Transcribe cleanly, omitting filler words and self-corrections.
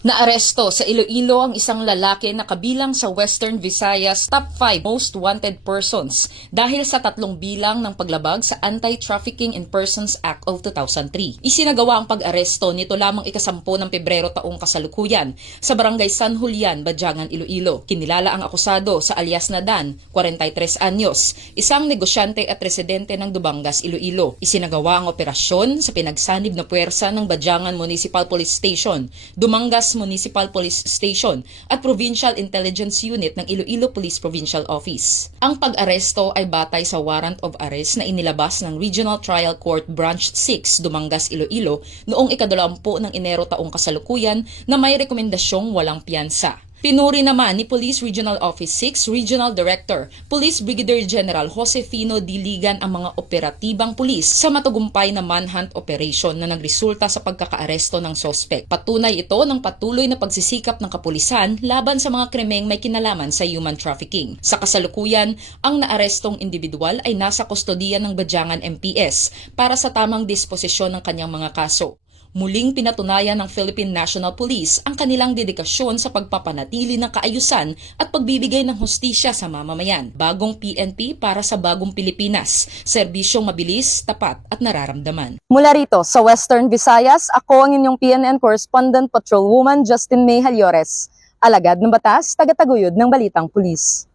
Naaresto sa Iloilo ang isang lalaki na kabilang sa Western Visayas top 5 most wanted persons dahil sa 3 bilang ng paglabag sa Anti-Trafficking in Persons Act of 2003. Isinagawa ang pag-aresto nito lamang ikasampu ng Pebrero taong kasalukuyan sa Barangay San Julian, Badyangan, Iloilo. Kinilala ang akusado sa alias na Dan, 43 anyos, isang negosyante at residente ng Dubangas, Iloilo. Isinagawa ang operasyon sa pinagsanib na puwersa ng Badyangan Municipal Police Station, Dumangas Municipal Police Station at Provincial Intelligence Unit ng Iloilo Police Provincial Office. Ang pag-aresto ay batay sa warrant of arrest na inilabas ng Regional Trial Court Branch 6, Dumangas, Iloilo noong ika-20 ng Enero taong kasalukuyan na may rekomendasyong walang piyansa. Pinuri naman ni Police Regional Office 6 Regional Director, Police Brigadier General Josefino Diligan ang mga operatibang pulis sa matagumpay na manhunt operation na nagresulta sa pagkakaaresto ng sospek. Patunay ito ng patuloy na pagsisikap ng kapulisan laban sa mga krimeng may kinalaman sa human trafficking. Sa kasalukuyan, ang naarestong individual ay nasa kustodiya ng Badyangan MPS para sa tamang disposisyon ng kanyang mga kaso. Muling pinatunayan ng Philippine National Police ang kanilang dedikasyon sa pagpapanatili ng kaayusan at pagbibigay ng hustisya sa mamamayan. Bagong PNP para sa bagong Pilipinas. Serbisyong mabilis, tapat at nararamdaman. Mula rito sa Western Visayas, ako ang inyong PNN Correspondent Patrolwoman Justin May Halyores. Alagad ng batas, tagataguyod ng Balitang Pulis.